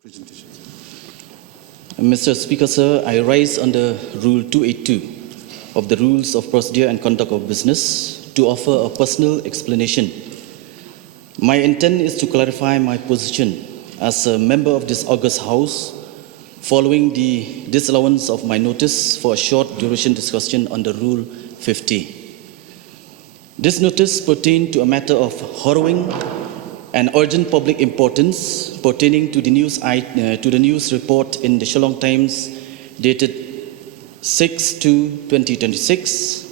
Presentation. Mr. Speaker, sir, I rise under Rule 282 of the Rules of Procedure and Conduct of Business to offer a personal explanation. My intent is to clarify my position as a member of this august House following the disallowance of my notice for a short duration discussion under Rule 50. This notice pertained to a matter of harrowing and urgent public importance pertaining to the news report in the Shillong Times dated 6/2/2026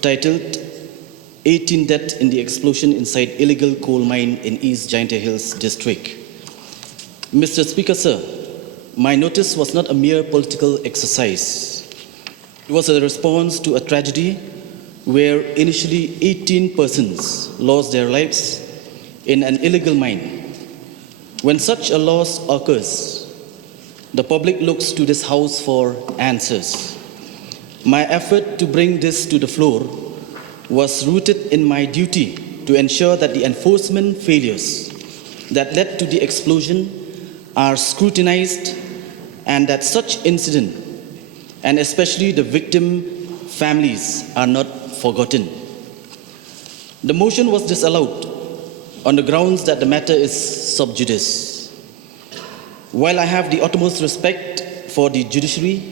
titled 18 death in the explosion inside illegal coal mine in East Jaintia Hills district. Mr. Speaker, sir, my notice was not a mere political exercise. It was a response to a tragedy where initially 18 persons lost their lives in an illegal mine. When such a loss occurs, the public looks to this House for answers. My effort to bring this to the floor was rooted in my duty to ensure that the enforcement failures that led to the explosion are scrutinized and that such incident, and especially the victim families, are not forgotten. The motion was disallowed on the grounds that the matter is subjudice. While I have the utmost respect for the judiciary,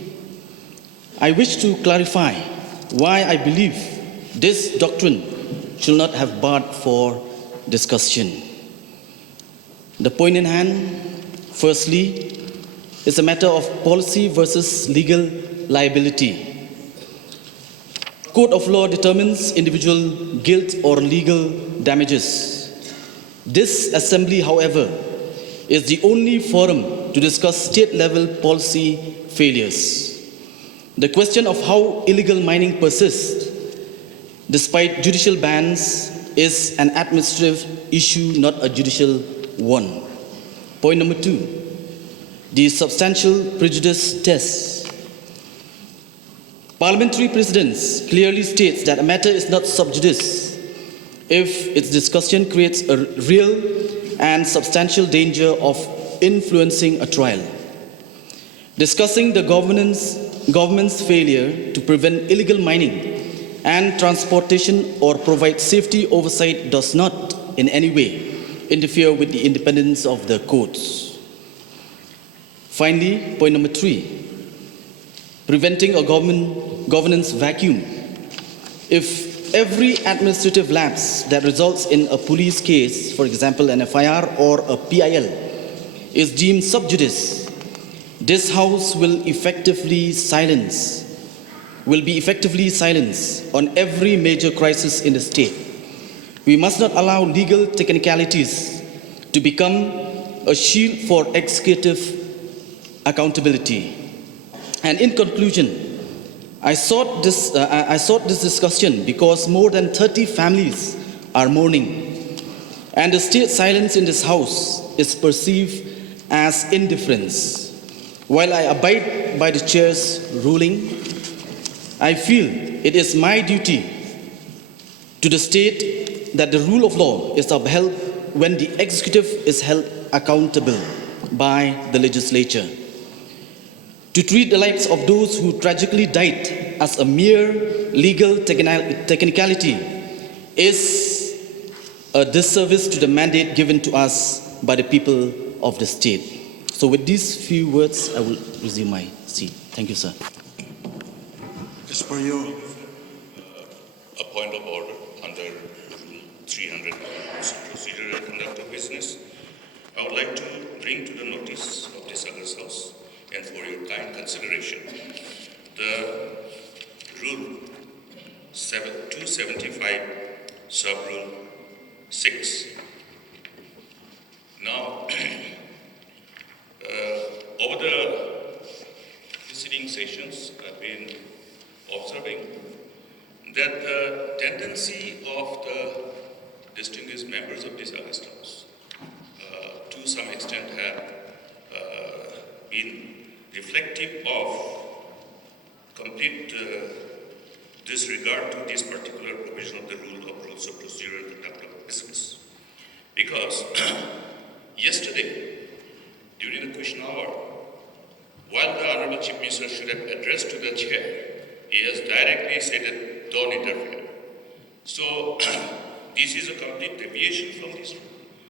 I wish to clarify why I believe this doctrine should not have barred for discussion. The point in hand, firstly, is a matter of policy versus legal liability. Court of law determines individual guilt or legal damages. This assembly, however, is the only forum to discuss state-level policy failures. The question of how illegal mining persists despite judicial bans is an administrative issue, not a judicial one. Point number two, the substantial prejudice test. Parliamentary precedence clearly states that a matter is not sub judice if its discussion creates a real and substantial danger of influencing a trial. Discussing the government's failure to prevent illegal mining and transportation or provide safety oversight does not in any way interfere with the independence of the courts. Finally, point number three, preventing a governance vacuum. If every administrative lapse that results in a police case, for example an FIR or a PIL, is deemed sub judice, this House will be effectively silenced on every major crisis in the state. We must not allow legal technicalities to become a shield for executive accountability. And in conclusion, I sought this discussion because more than 30 families are mourning, and the state silence in this House is perceived as indifference. While I abide by the chair's ruling, I feel it is my duty to the state that the rule of law is upheld when the executive is held accountable by the legislature. To treat the lives of those who tragically died as a mere legal technicality is a disservice to the mandate given to us by the people of the state. So with these few words, I will resume my seat. Thank you, sir. As per your A point of order under Rule 300, Procedure and Conduct of Business, I would like to bring to the notice of this August House and for your kind consideration the Rule 275, Sub-Rule 6. Now, over the preceding sessions, I've been observing that the tendency of the distinguished members of this August House to some extent have been reflective of complete disregard to this particular provision of the rules of procedure and conduct of business. Because yesterday during the question hour. While the Honorable Chief Minister should have addressed to the chair, he has directly said that don't interfere. So this is a complete deviation from this rule.